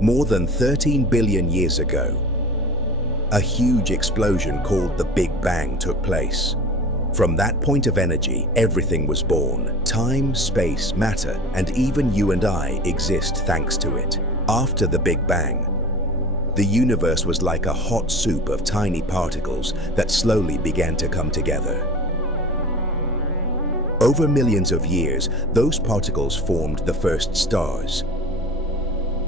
More than 13 billion years ago, a huge explosion called the Big Bang took place. From that point of energy, everything was born. Time, space, matter, and even you and I exist thanks to it. After the Big Bang, the universe was like a hot soup of tiny particles that slowly began to come together. Over millions of years, those particles formed the first stars.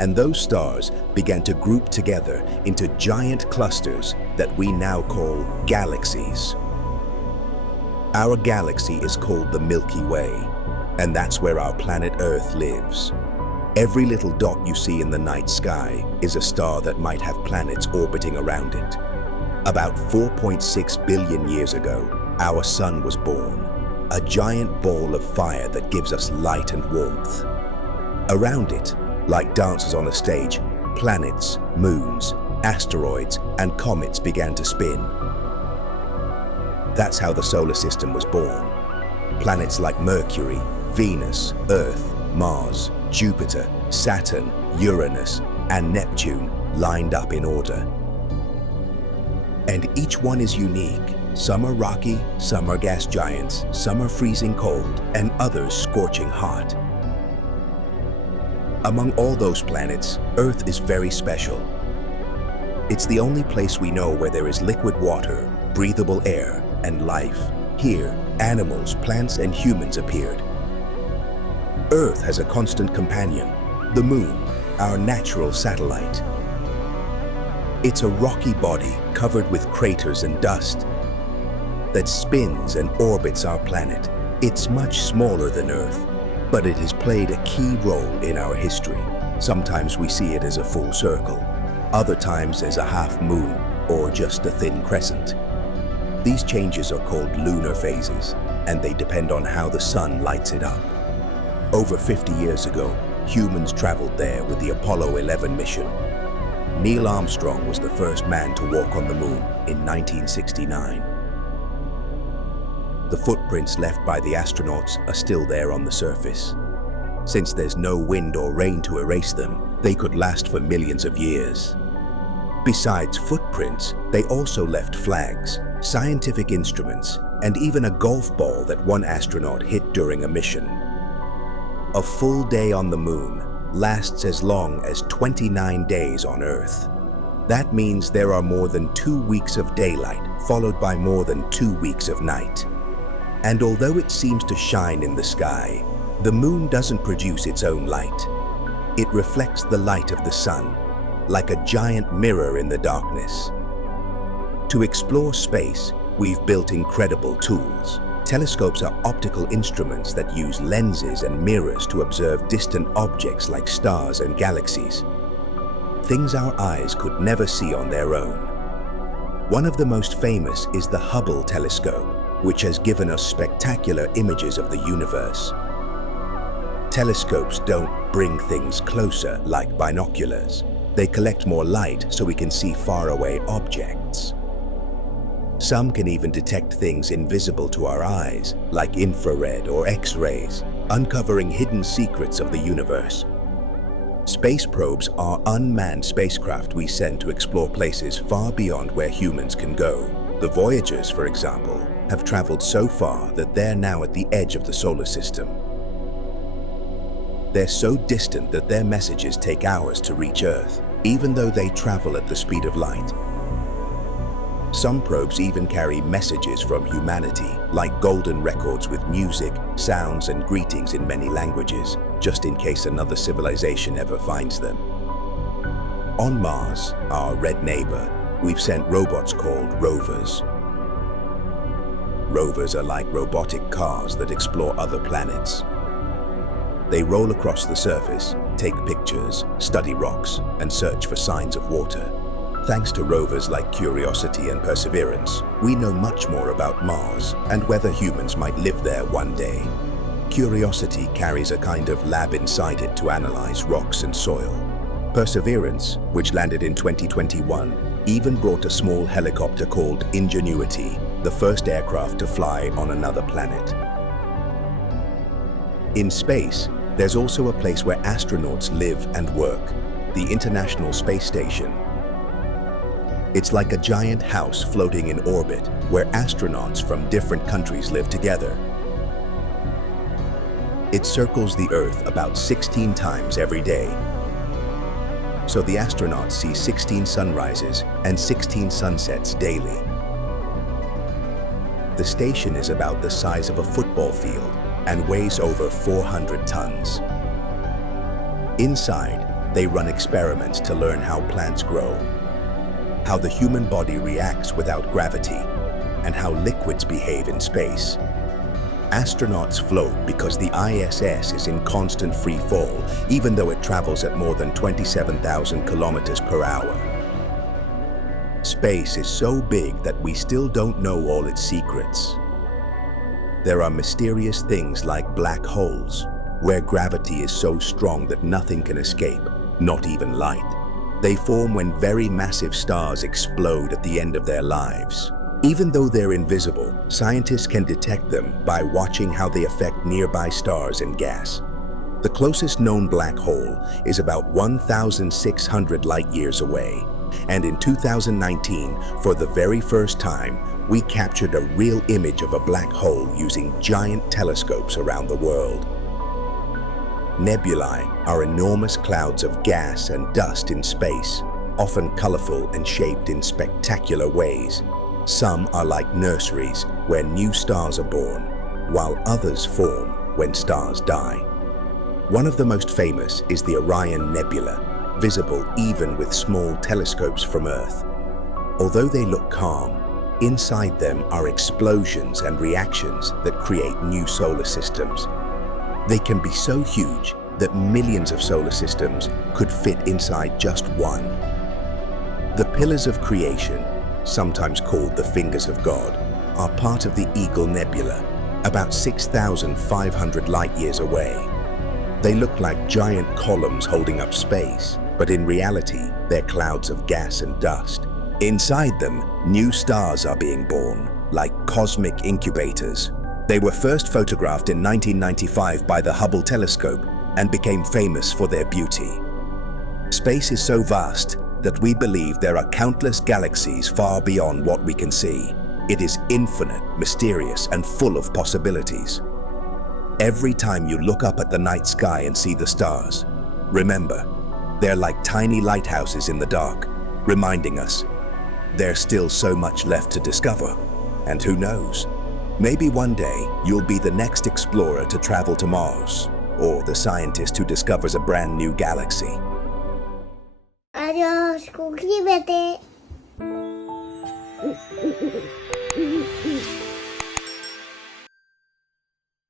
And those stars began to group together into giant clusters that we now call galaxies. Our galaxy is called the Milky Way, and that's where our planet Earth lives. Every little dot you see in the night sky is a star that might have planets orbiting around it. About 4.6 billion years ago, our sun was born, a giant ball of fire that gives us light and warmth. Around it, like dancers on a stage, planets, moons, asteroids, and comets began to spin. That's how the solar system was born. Planets like Mercury, Venus, Earth, Mars, Jupiter, Saturn, Uranus, and Neptune lined up in order. And each one is unique. Some are rocky, some are gas giants, some are freezing cold, and others scorching hot. Among all those planets, Earth is very special. It's the only place we know where there is liquid water, breathable air, and life. Here, animals, plants, and humans appeared. Earth has a constant companion, the Moon, our natural satellite. It's a rocky body covered with craters and dust that spins and orbits our planet. It's much smaller than Earth, but it has played a key role in our history. Sometimes we see it as a full circle, other times as a half moon or just a thin crescent. These changes are called lunar phases, and they depend on how the sun lights it up. Over 50 years ago, humans traveled there with the Apollo 11 mission. Neil Armstrong was the first man to walk on the moon in 1969. The footprints left by the astronauts are still there on the surface. Since there's no wind or rain to erase them, they could last for millions of years. Besides footprints, they also left flags, scientific instruments, and even a golf ball that one astronaut hit during a mission. A full day on the moon lasts as long as 29 days on Earth. That means there are more than 2 weeks of daylight, followed by more than 2 weeks of night. And although it seems to shine in the sky, the moon doesn't produce its own light. It reflects the light of the sun, like a giant mirror in the darkness. To explore space, we've built incredible tools. Telescopes are optical instruments that use lenses and mirrors to observe distant objects like stars and galaxies, things our eyes could never see on their own. One of the most famous is the Hubble telescope, which has given us spectacular images of the universe. Telescopes don't bring things closer like binoculars. They collect more light so we can see faraway objects. Some can even detect things invisible to our eyes, like infrared or X-rays, uncovering hidden secrets of the universe. Space probes are unmanned spacecraft we send to explore places far beyond where humans can go. The Voyagers, for example, have traveled so far that they're now at the edge of the solar system. They're so distant that their messages take hours to reach Earth, even though they travel at the speed of light. Some probes even carry messages from humanity, like golden records with music, sounds, and greetings in many languages, just in case another civilization ever finds them. On Mars, our red neighbor, we've sent robots called Rovers. Rovers are like robotic cars that explore other planets. They roll across the surface, take pictures, study rocks, and search for signs of water. Thanks to rovers like Curiosity and Perseverance, we know much more about Mars and whether humans might live there one day. Curiosity carries a kind of lab inside it to analyze rocks and soil. Perseverance, which landed in 2021, even brought a small helicopter called Ingenuity, the first aircraft to fly on another planet. In space, there's also a place where astronauts live and work. the International Space Station. It's like a giant house floating in orbit where astronauts from different countries live together. It circles the Earth about 16 times every day. So the astronauts see 16 sunrises and 16 sunsets daily. The station is about the size of a football field and weighs over 400 tons. Inside, they run experiments to learn how plants grow, how the human body reacts without gravity, and how liquids behave in space. Astronauts float because the ISS is in constant free fall, even though it travels at more than 27,000 kilometers per hour. Space is so big that we still don't know all its secrets. There are mysterious things like black holes, where gravity is so strong that nothing can escape, not even light. They form when very massive stars explode at the end of their lives. Even though they're invisible, scientists can detect them by watching how they affect nearby stars and gas. The closest known black hole is about 1,600 light-years away. And in 2019, for the very first time, we captured a real image of a black hole using giant telescopes around the world. Nebulae are enormous clouds of gas and dust in space, often colorful and shaped in spectacular ways. Some are like nurseries where new stars are born, while others form when stars die. One of the most famous is the Orion Nebula, visible even with small telescopes from Earth. Although they look calm, inside them are explosions and reactions that create new solar systems. They can be so huge that millions of solar systems could fit inside just one. The pillars of creation, sometimes called the fingers of God, are part of the Eagle Nebula, about 6,500 light-years away. They look like giant columns holding up space, but in reality, they're clouds of gas and dust. Inside them, new stars are being born, like cosmic incubators. They were first photographed in 1995 by the Hubble telescope and became famous for their beauty. Space is so vast that we believe there are countless galaxies far beyond what we can see. It is infinite, mysterious, and full of possibilities. Every time you look up at the night sky and see the stars, remember, they're like tiny lighthouses in the dark, reminding us there's still so much left to discover. And who knows, maybe one day you'll be the next explorer to travel to Mars, or the scientist who discovers a brand new galaxy. Adiós, suscríbete.